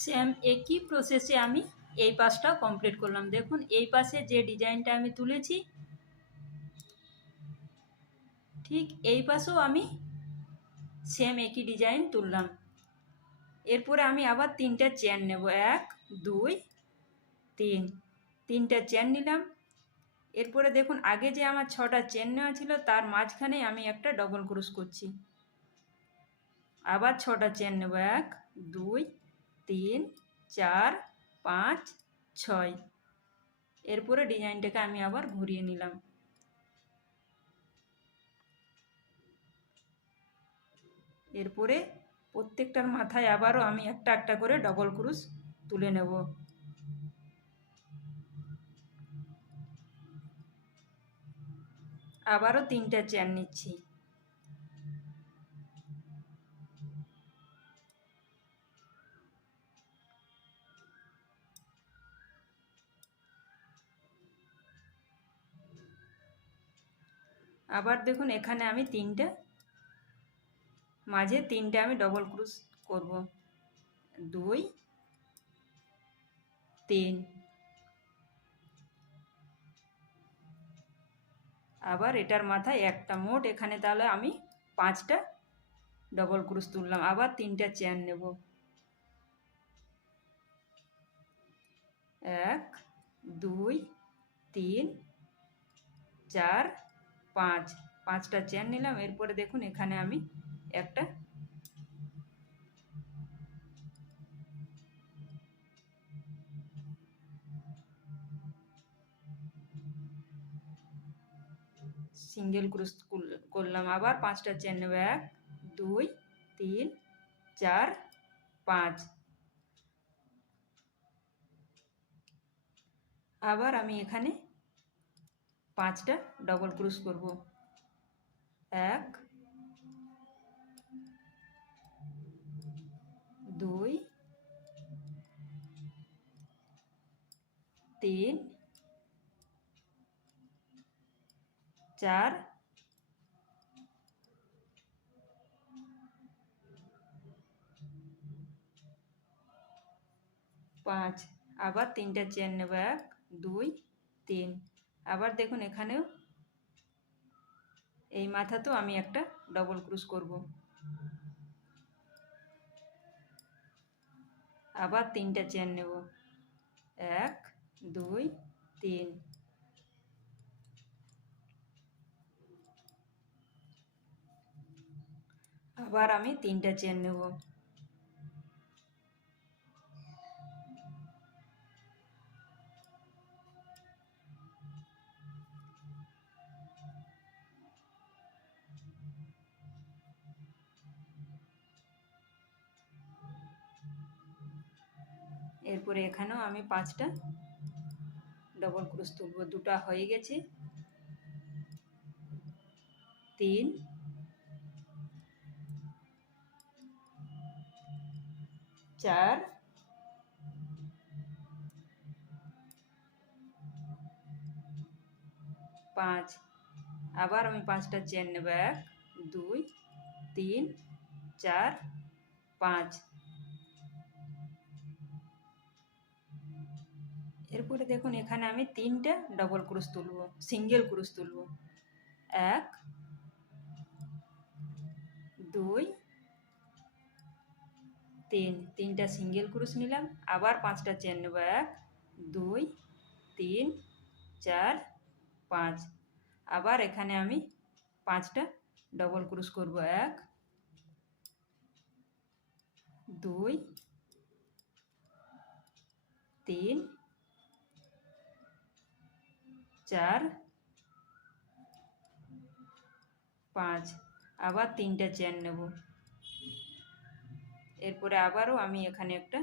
Same একই প্রসেসে আমি এই পাশটাও কমপ্লিট করলাম। দেখুন এই পাশে যে ডিজাইনটা আমি তুলেছি ঠিক এই পাশেও আমি সেম একই ডিজাইন তুললাম। এরপরে আমি আবার 3টা চেন নেব, 1 2 3, 3টা চেন নিলাম। এরপরে দেখুন আগে যে আমার 6টা চেন নেওয়া ছিল তার মাঝখানে আমি একটা ডবল ক্রোশ করছি। আবার 6টা চেন নেব, 1 2 3 4 5 6। এরপরে ডিজাইনটাকে আমি আবার ঘুরিয়ে নিলাম। এরপরে প্রত্যেকটার মাথায় আবারও আমি একটা একটা করে ডবল ক্রোশ তুলে নেব। আবারও 3টা চেন নিচ্ছি। আবার দেখুন এখানে আমি মাঝে 3টা আমি ডবল ক্রোশ করব, 2 3। আবার এটার মাথায় একটা, মোট এখানে তাহলে আমি 5টা ডবল ক্রোশ তুললাম। আবার 3টা চেন নেব, 1 2 3 4 5, 5টা চেন নিলাম। এরপরে দেখুন এখানে আমি একটা সিঙ্গেল ক্রোশ করলাম। আবার 5টা চেন নেব, 1 2 3 4 5। আবার আমি এখানে 5টা ডবল ক্রোশ করব, 1 2 3 4 5। আবার 3টা চেন নেব, 1 2 3। আবার দেখুন এখানেও এই মাথাতেও আমি একটা ডবল ক্রোশ করব। আবার 3টা চেন নেব, 1 2 3। আবার আমি 3টা চেন নেব। এরপরে এখানেও আমি 5টা ডবল ক্রোশ তুলব। 2টা হয়ে গেছে, 3 4 5। আবার আমি 5টা চেন নেব, 1 2 3 4 5। এরপরে দেখুন এখানে আমি 3টা ডবল ক্রোশ তুলব, সিঙ্গেল ক্রোশ তুলব, 1 2 3। 3টা সিঙ্গেল ক্রোশ নিলাম। আবার 5টা চেন নেব, 1 2 3 4 5। আবার এখানে আমি 5টা ডবল ক্রোশ করব, 1 2 3 4 5। আবার 3টা চেন নেব। এরপরে আবারও আমি এখানে একটা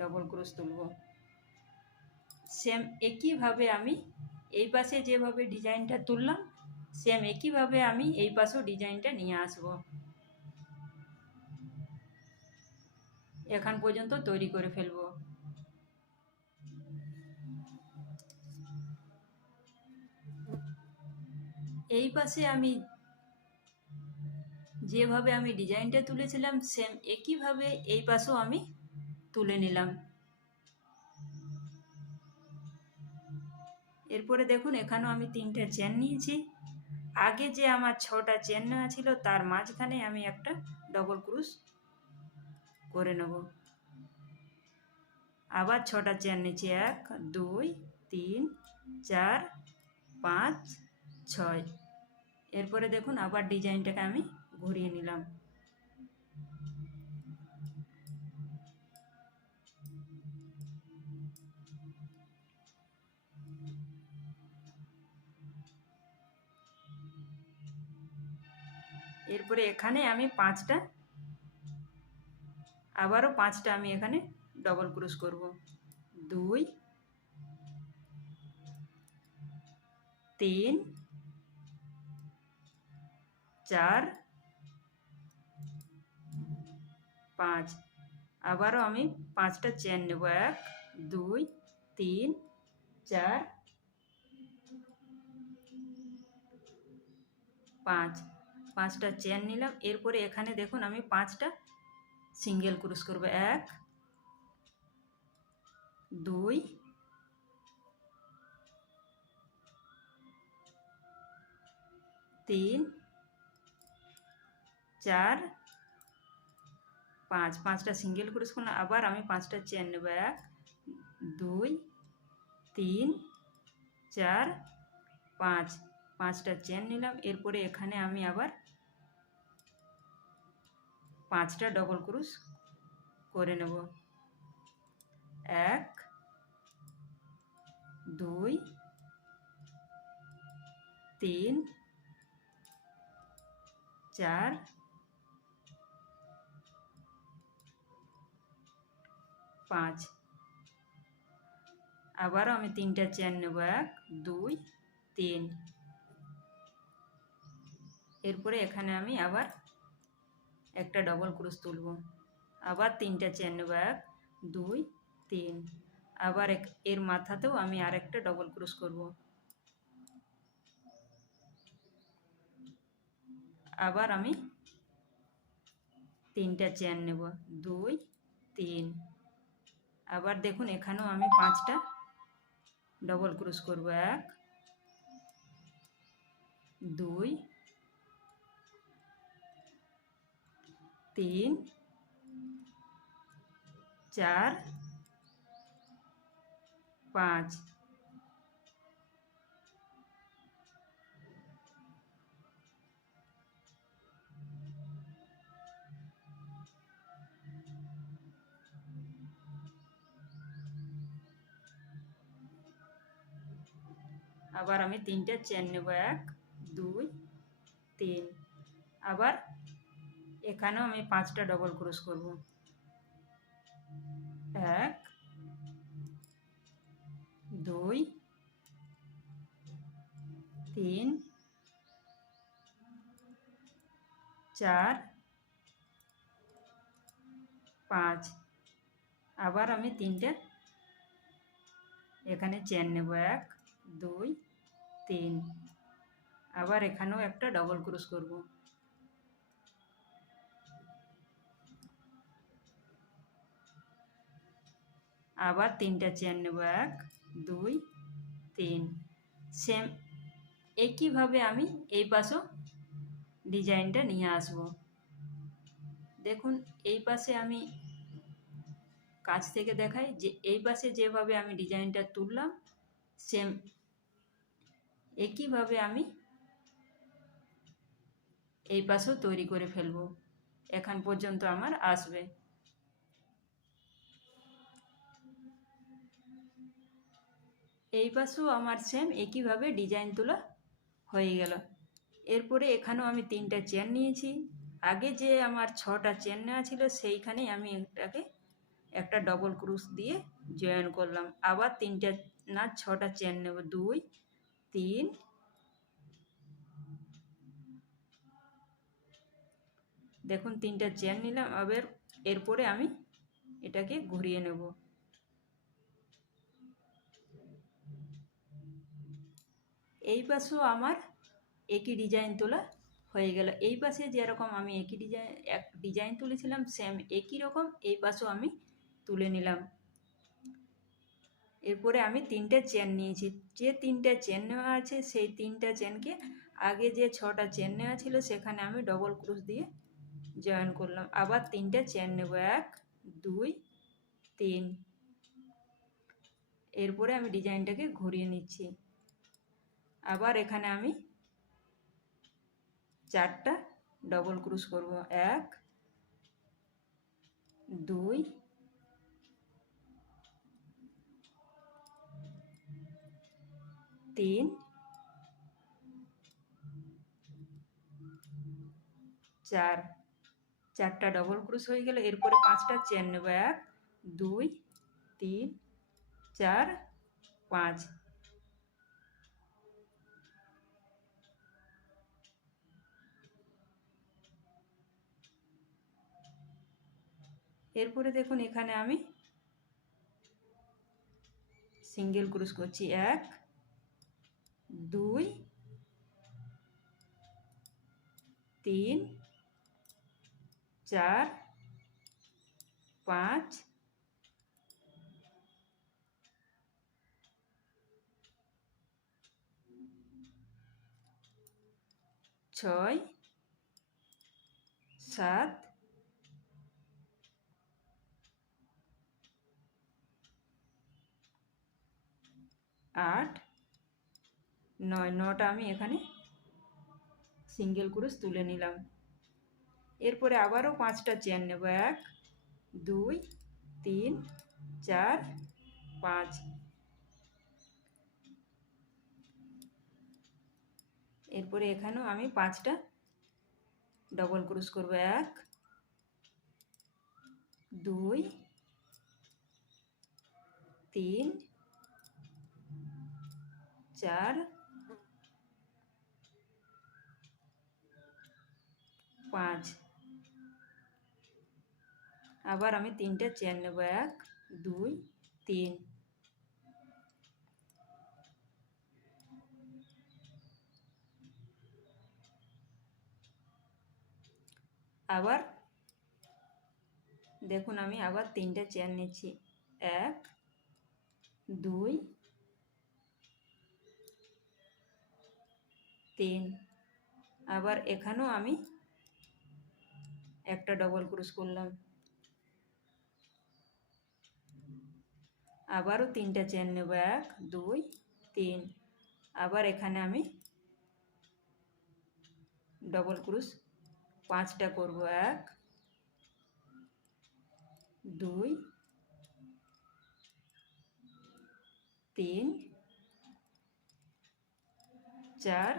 ডবল ক্রোশ তুলব। সেম একইভাবে আমি এই পাশে যেভাবে ডিজাইনটা তুললাম সেম একইভাবে আমি এই পাশেও ডিজাইনটা নিয়ে আসব। এখান পর্যন্ত তৈরি করে ফেলব। এই পাশে আমি যেভাবে আমি ডিজাইনটা তুলেছিলাম সেম একইভাবে এই পাশেও আমি তুলে নিলাম। এরপরে দেখুন এখানেও আমি 3টে চেন নিয়েছি। আগে যে আমার 6টা চেন নেওয়া ছিল তার মাঝখানে আমি একটা ডবল ক্রুশ করে নেব। আবার 6টা চেন নিচ্ছি, 1 2 3 4 5 6। এরপরে দেখুন আবার ডিজাইনটাকে আমি ঘুরিয়ে নিলাম। এরপরে এখানে আমি আবারও 5টা আমি এখানে ডবল ক্রুশ করব। 2 3 4 5। আবারও আমি 5টা চেন নেব, 1 2 3 4 5। 5টা চেন নিলাম। এরপরে এখানে দেখুন আমি 5টা সিঙ্গেল ক্রুশ করব, 1 2 3 4 5। 5টা সিঙ্গেল ক্রুশ করলাম। আবার আমি 5টা চেন নেব, 1 2 3 4 5। 5টা চেন নিলাম। এরপরে এখানে আমি আবার 5টা ডবল ক্রুশ করে নেব, 1 2 3 4 5। আবারও আমি 3টা চেন নেব, 1 2 3। এরপরে এখানে আমি আবার একটা ডবল ক্রুশ তুলব। আবার 3টা চেন নেব, 1 2 3। আবার এর মাথাতেও আমি আরেকটা ডবল ক্রুশ করব। আবার আমি 3টা চেন নেব, 2 3। আবার দেখুন এখানেও আমি 5টা ডবল ক্রুশ করব, 1 2 3 4 5। আবার আমি 3টে চেন নেব, 1 2 3। আবার এখানেও আমি 5টা ডবল ক্রোশ করব, 1 2 3 4 5। আবার আমি 3টে এখানে চেন নেব, 1 2 3। আবার এখানেও একটা ডবল ক্রোশ করব। আবার 3টা চেন নেব, 1 2 3। সেম একইভাবে আমি এই পাশেও ডিজাইনটা নিয়ে আসব। দেখুন এই পাশে আমি কাছ থেকে দেখাই যে এই পাশে যেভাবে আমি ডিজাইনটা তুললাম সেম একইভাবে আমি এই পাশেও তৈরি করে ফেলব। এখান পর্যন্ত আমার আসবে। এই পাশেও আমার সেম একইভাবে ডিজাইন তোলা হয়ে গেল। এরপরে এখানেও আমি 3টা চেন নিয়েছি। আগে যে আমার 6টা চেন নেওয়া ছিল সেইখানেই আমি এটাকে একটা ডবল ক্রুশ দিয়ে জয়েন করলাম। আবার 6টা চেন নেব, 2 3 দেখুন 3টা চেন নিলাম। আবার এরপরে আমি এটাকে ঘুরিয়ে নেব। এই পাশেও আমার একই ডিজাইন তোলা হয়ে গেল। এই পাশে যেরকম আমি এক ডিজাইন তুলেছিলাম সেম একই রকম এই পাশেও আমি তুলে নিলাম। এরপরে আমি 3টে চেন নিয়েছি। যে 3টে চেন নেওয়া আছে সেই 3টা চেনকে আগে যে 6টা চেন নেওয়া ছিল সেখানে আমি ডবল ক্রোশ দিয়ে জয়েন করলাম। আবার 3টে চেন নেব, 1 2 3। এরপরে আমি ডিজাইনটাকে ঘুরিয়ে নিচ্ছি। আবার এখানে আমি 4টা ডবল ক্রোশ করব, 1 2 3 4। 4টা ডবল ক্রোশ হয়ে গেল। এরপরে 5টা চেন নেব, 1 2 3 4 5। এরপরে দেখুন এখানে আমি সিঙ্গেল ক্রোশ করছি, 1 2 3 4 5 6 7 8 9। 9টা আমি এখানে সিঙ্গেল ক্রোশ তুলে নিলাম। এরপরে আবারও 5টা চেন নেব, 1 2 3 4 5। এরপরে এখানেও আমি 5টা ডবল ক্রোশ করব, 1 2 3 4 5। আবার আমি 3টে চেন নেব, 1 2 3। আবার দেখুন আমি আবার 3টে চেন নিচ্ছি, 1 2 3। আবার এখানেও আমি একটা ডবল ক্রোশ করলাম। আবারও 3টে চেন নেব, 1 2 3। আবার এখানে আমি ডবল ক্রোশ 5টা করব, 1 2 3 4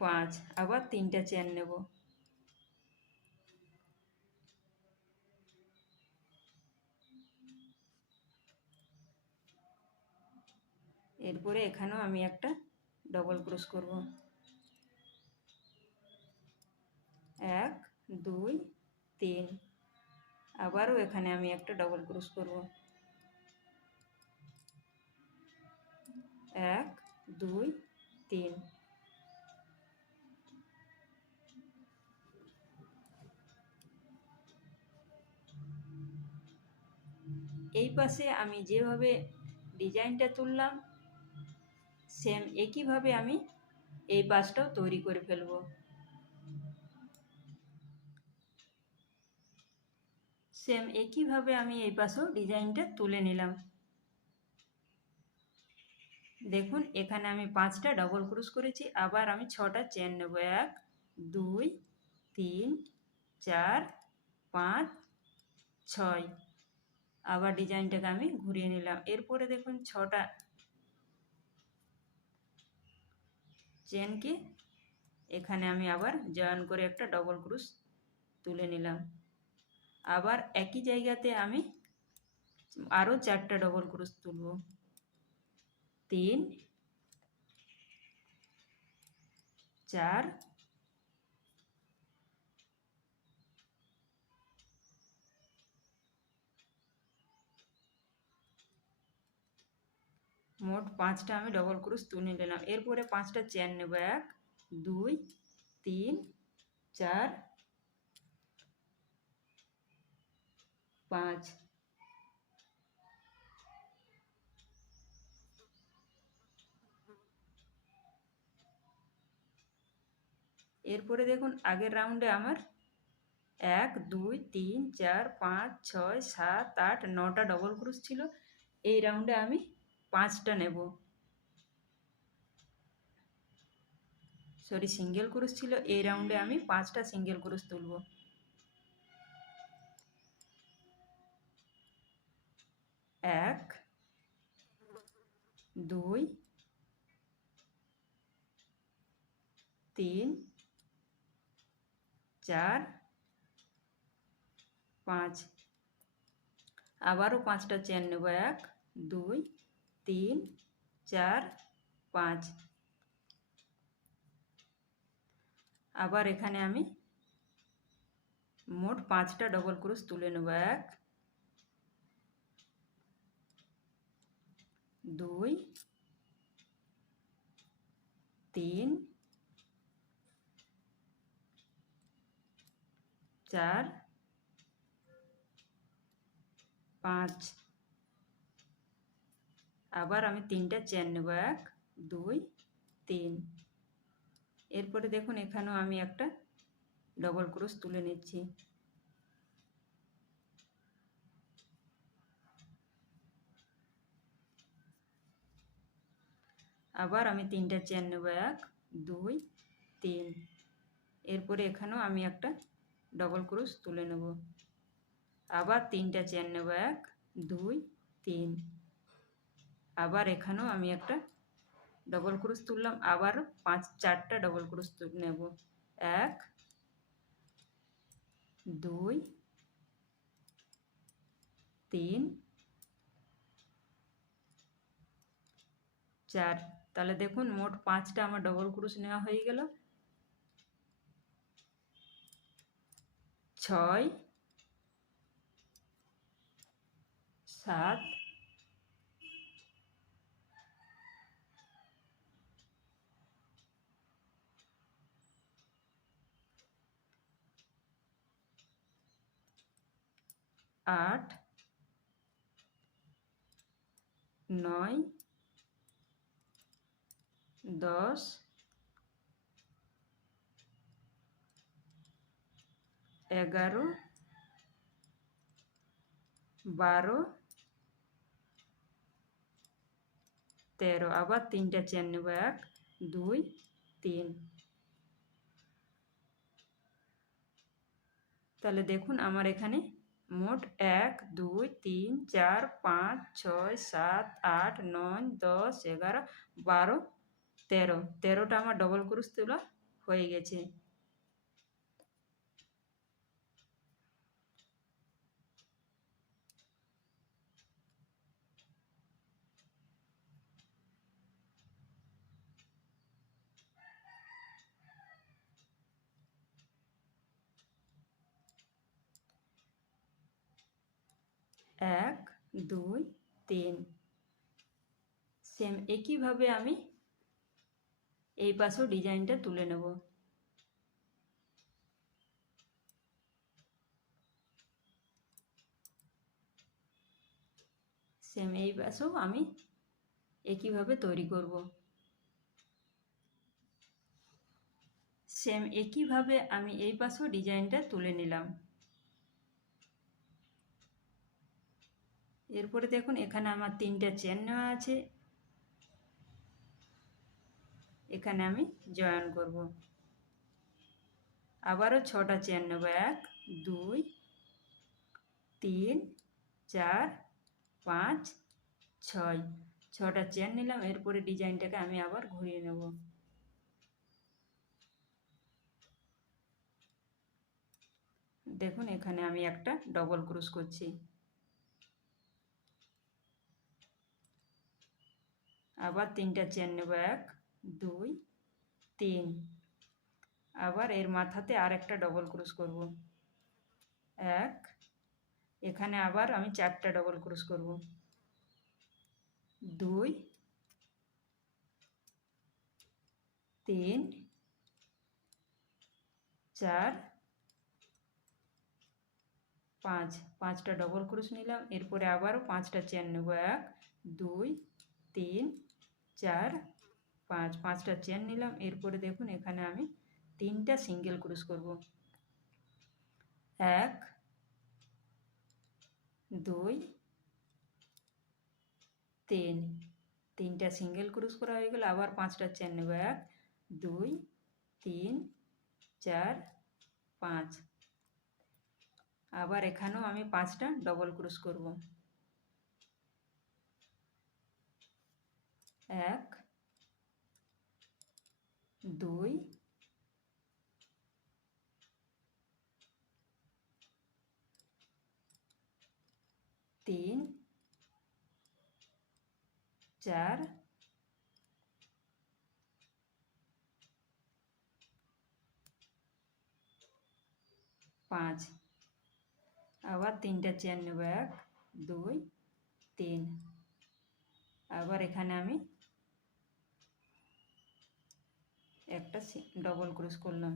5। আবার 3টে চেন নেব। এরপরে এখানেও আমি একটা ডবল ক্রোশ করব, 1 2 3। আবারও এখানে আমি একটা ডবল ক্রোশ করব, 1 2 3। এই পাশে আমি যেভাবে ডিজাইনটা তুললাম সেম একইভাবে আমি এই পাশটাও তৈরি করে ফেলব। সেম একইভাবে আমি এই পাশেও ডিজাইনটা তুলে নিলাম। দেখুন এখানে আমি 5টা ডবল ক্রোশ করেছি। আবার আমি 6টা চেন নেব, 1 2 3 4 5 6। আবার ডিজাইনটাকে আমি ঘুরিয়ে নিলাম। এরপরে দেখুন 6টা চেনকে এখানে আমি আবার জয়েন করে একটা ডবল ক্রোশ তুলে নিলাম। আবার একই জায়গাতে আমি আরও 4টা ডবল ক্রোশ তুলব, 3 4 5 মোট 5টা আমি ডবল ক্রোশ তুলে নিলাম। এরপরে 5টা চেন নেব, 1 2 3 4 5। এরপরে দেখুন আগের রাউন্ডে আমার 1 2 3 4 5 6 7 8 9টা ডবল ক্রোশ ছিল। এই রাউন্ডে আমি 5টা নেব, সরি সিঙ্গেল ক্রোশ ছিল। এই রাউন্ডে আমি 5টা সিঙ্গেল ক্রোশ তুলব। 1 2 3 4 5। আবারও 5টা চেন নেব, 1 2 3 4 5। আবার এখানে আমি মোট 5টা ডবল ক্রোশ তুলে নেব, 1 2 3 4 5। আবার আমি 3টা চেন নেব, 1 2 3। এরপরে দেখুন এখানেও আমি একটা ডবল ক্রোশ তুলে নিচ্ছি। আবার আমি 3টা চেন নেব, 1 2 3। এরপরে এখানেও আমি একটা ডবল ক্রোশ তুলে নেব। আবার 3টা চেন নেব, 1 2 3। আবার এখানেও আমি একটা ডবল ক্রোশ তুললাম। আবার 4টা ডবল ক্রোশ নেব, 1 2 3 4। তাহলে দেখুন মোট 5টা আমার ডবল ক্রোশ নেওয়া হয়ে গেল। 6 7 8 9 10 11 12 13। আবার 3টা চেন নেব, 1 2 3। তাহলে দেখুন আমার এখানে মোট 1 2 3 4 5 6 7 8 9 10 11 12 13। 13টা আমার ডবল ক্রোশ তোলা হয়ে গেছে। এক দুই তিন। সেম একইভাবে আমি এই পাশেও ডিজাইনটা তুলে নেব। সেম এই পাশেও আমি একইভাবে তৈরি করব। সেম একইভাবে আমি এই পাশেও ডিজাইনটা তুলে নিলাম। এরপরে দেখুন এখানে আমার 3টা চেন নেওয়া আছে, এখানে আমি জয়েন করব। আবারও 6টা চেন নেব, 1 2 3 4 5 6। 6টা চেন নিলাম। এরপরে ডিজাইনটাকে আমি আবার ঘুরিয়ে নেব। দেখুন এখানে আমি একটা ডবল ক্রোশ করছি। আবার 3টা চেন নেব, 1 2 3। আবার এর মাথাতে আর একটা ডবল ক্রোশ করব, 1। এখানে আবার আমি 4টা ডবল ক্রোশ করব, 2 তিন, চার, পাঁচ, পাঁচটা ডবল ক্রোশ নিলাম। এরপরে আবারও পাঁচটা চেন নেব, এক, দুই, তিন, চার, পাঁচ, পাঁচটা চেন নিলাম। এরপরে দেখুন এখানে আমি তিনটা সিঙ্গেল ক্রোশ করব, এক, দুই, তিন, তিনটা সিঙ্গেল ক্রোশ করা হয়ে গেল। আবার পাঁচটা চেন নেব, এক, দুই, তিন, চার, পাঁচ। আবার এখানেও আমি পাঁচটা ডবল ক্রোশ করব, এক, দুই, তিন, চার, পাঁচ। আবার তিনটা চেন নেব, এক, দুই, তিন। আবার এখানে আমি একটা ডবল ক্রোশ করলাম,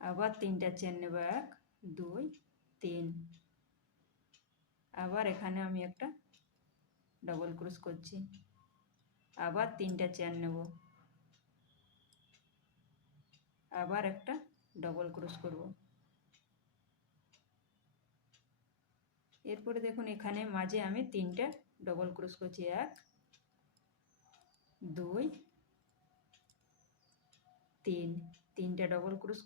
আবার তিনটা চেন নেব, এক, দুই, তিন। আবার এখানে আমি একটা ডবল ক্রোশ করছি, আবার তিনটা চেন নেব, আবার একটা ডবল ক্রোশ করব। এরপরে দেখুন এখানে মাঝে আমি তিনটা ডবল ক্রোশ করছি, এক, দুই, তিন, তিনটা ডবল ক্রোশ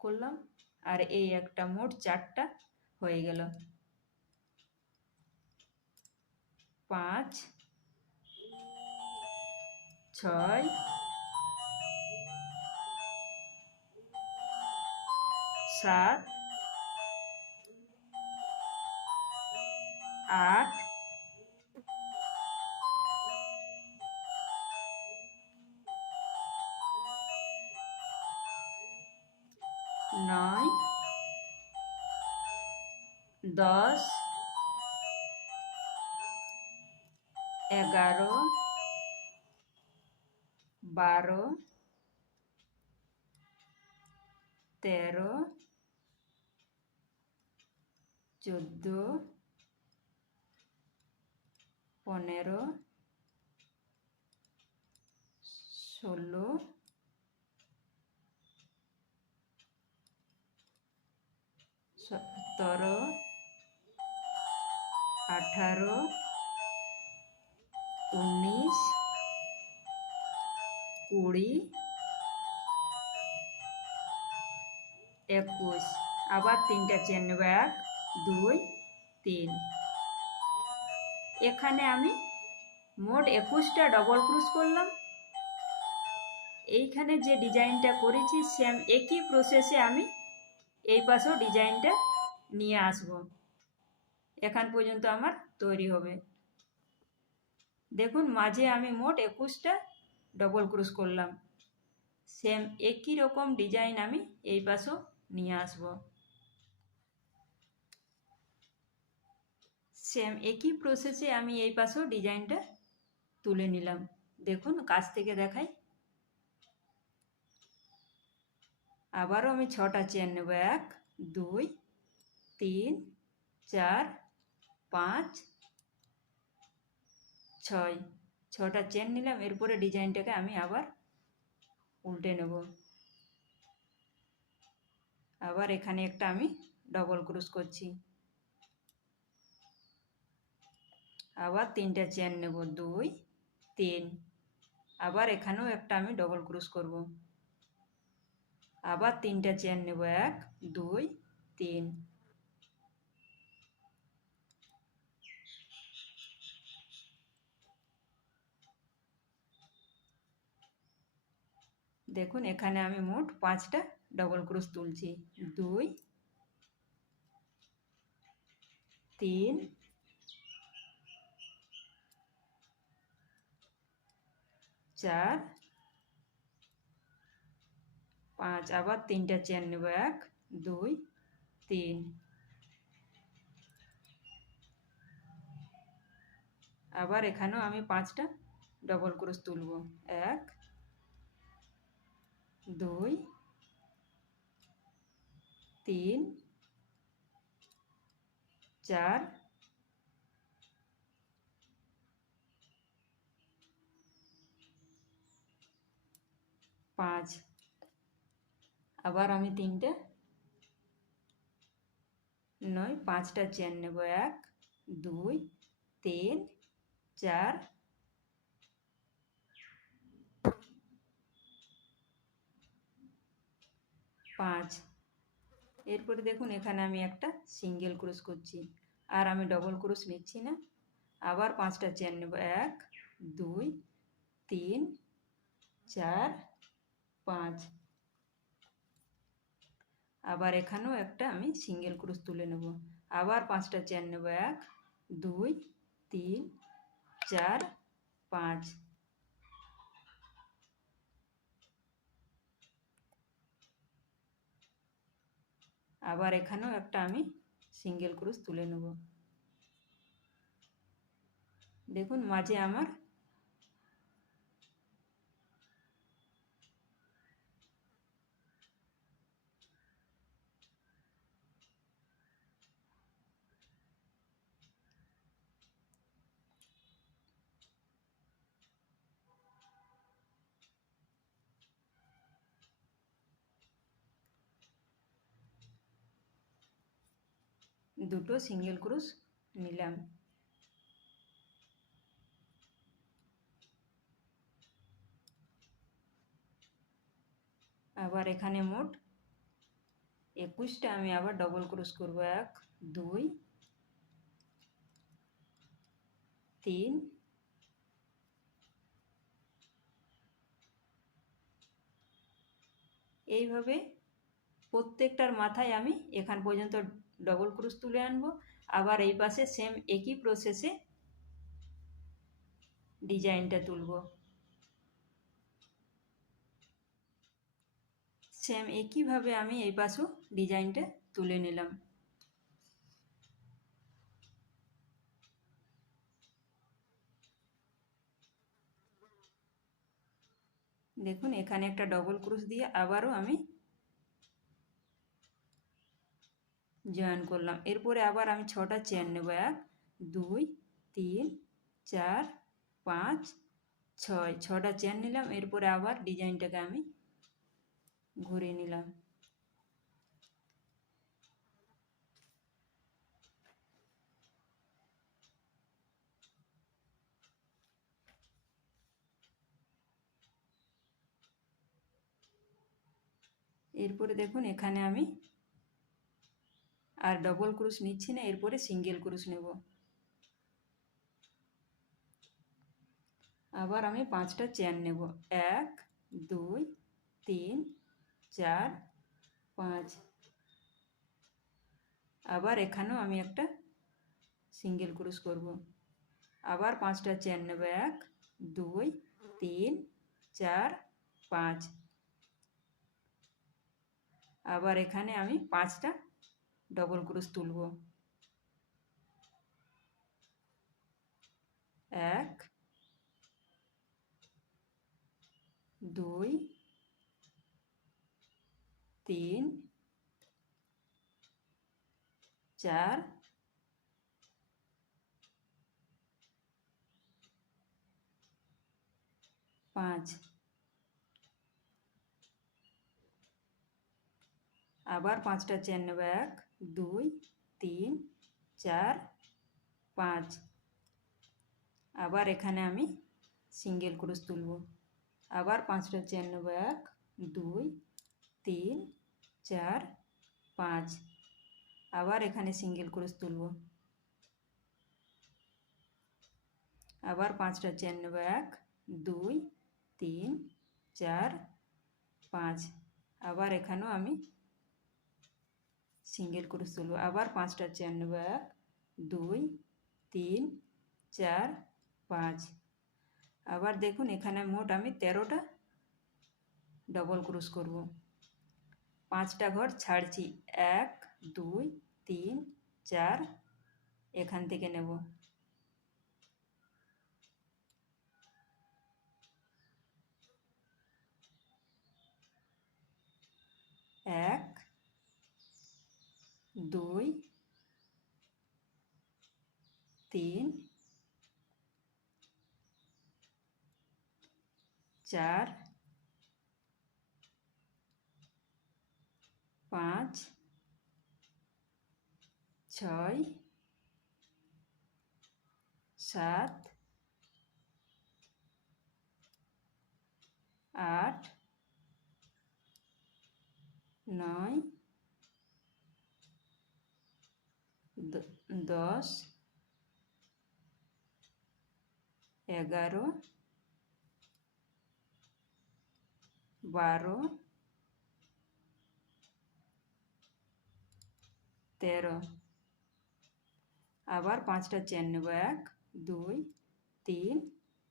করলাম। আর এই একটা মোট চারটা হয়ে গেল, পাঁচ, ছয়, সাত, আট, নয়, 10, 11, 12, 13, 14, 15, 16, 17, 18, 19, 20, 21। আবার তিনটা চেন নেব, এক, দুই, তিন। এখানে আমি মোট 21টা ডবল ক্রোশ করলাম। এইখানে যে ডিজাইনটা করেছি সেম একই প্রসেসে আমি এই পাশেও ডিজাইনটা নিয়ে আসব। এখান পর্যন্ত আমার তৈরি হবে। দেখুন মাঝে আমি মোট 21টা ডবল ক্রোশ করলাম। সেম একই রকম ডিজাইন আমি এই পাশেও নিয়ে আসব। সেম একই প্রসেসে আমি এই পাশেও ডিজাইনটা তুলে নিলাম। দেখুন কাছ থেকে দেখাই। আবারও আমি 6টা চেন নেব, এক, দুই, তিন, চার, পাঁচ, ছয়, 6টা চেন নিলাম। এরপরে ডিজাইনটাকে আমি আবার উল্টে নেব। আবার এখানে একটা আমি ডবল ক্রোশ করছি, আবার তিনটা চেন নেব, দুই, তিন। আবার এখানেও একটা আমি ডবল ক্রোশ করব, আবার তিনটা চেন নেব, এক, দুই, তিন। দেখুন এখানে আমি মোট 5টা ডবল ক্রোশ তুলছি, দুই, তিন, চার, পাঁচ। আবার তিনটা চেন নেব, এক, দুই, তিন। আবার এখানেও আমি 5টা ডবল ক্রোশ তুলব। 1 2 3 4 5। আবার আমি 3টে নয় 5টা চেন নেব। 1 2 3 4 5। এরপরে দেখুন এখানে আমি একটা সিঙ্গেল ক্রোশ করছি, আর আমি ডবল ক্রোশ নিচ্ছি না। আবার 5টা চেন নেব। 1 2 3 4 5। আবার এখানেও একটা আমি সিঙ্গেল ক্রোশ তুলে নেব। আবার 5টা চেন নেব। 1 2 3 4 5। আবার এখানেও একটা আমি সিঙ্গেল ক্রোশ তুলে নেব। দেখুন মাঝে আমার দুটো সিঙ্গেল ক্রোশ নিলাম। আবার এখানে মোট 21টা আমি আবার ডবল ক্রোশ করব। 1 2 3 এইভাবে প্রত্যেকটার মাথায় আমি এখান পর্যন্ত ডবল ক্রোশ তুলে আনবো। আবার এই পাশে সেম একই প্রসেসে ডিজাইনটা তুলব। সেম একইভাবে আমি এই পাশেও ডিজাইনটা তুলে নিলাম। দেখুন এখানে একটা ডবল ক্রোশ দিয়ে আবারও আমি জয়েন করলাম। এরপরে আবার আমি 6টা চেন নেব। 1 2 3 4 5 6। 6টা চেন নিলাম। এরপরে আবার ডিজাইনটাকে আমি ঘুরিয়ে নিলাম। এরপরে দেখুন এখানে আমি আর ডবল ক্রোশ নিচ্ছি না, এরপরে সিঙ্গেল ক্রোশ নেব। আবার আমি 5টা চেন নেব। 1 2 3 4 5। আবার এখানেও আমি একটা সিঙ্গেল ক্রোশ করব। আবার 5টা চেন নেব। 1 2 3 4 5। আবার এখানে আমি 5টা ডবল ক্রোশ তুলব। 1 2 3 4 5। আবার 5টা চেন নেব। 1 2 3 4 5। আবার এখানে আমি সিঙ্গেল ক্রোশ তুলব। আবার 5টা চেন নেব। 1 2 3 4 5। আবার এখানে সিঙ্গেল ক্রোশ তুলব। আবার 5টা চেন নেব। 1 2 3 4 5। আবার এখানেও আমি সিঙ্গেল ক্রোশ তুলব। আবার 5টা চেন নেব। 1 2 3 4 5। আবার দেখুন এখানে মোট আমি 13টা ডবল ক্রোশ করব। 5টা ঘর ছাড়ছি। 1 2 3 4 এখান থেকে নেব, 1 2 3 4 5 6 7 8 9 10 11 12 13 আবার 5টা চেন নেব, 1 2 3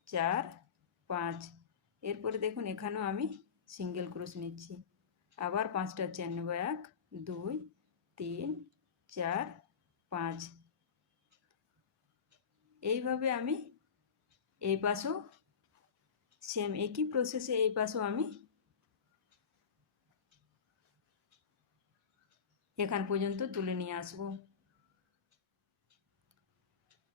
4 5। এরপরে দেখুন এখানেও আমি সিঙ্গেল ক্রোশ নিচ্ছি, আবার 5টা চেন নেব, 1 2 3 4 5। এইভাবে আমি এই পাশেও সেম একই প্রসেসে এই পাশেও আমি এখান পর্যন্ত তুলে নিয়ে আসবো।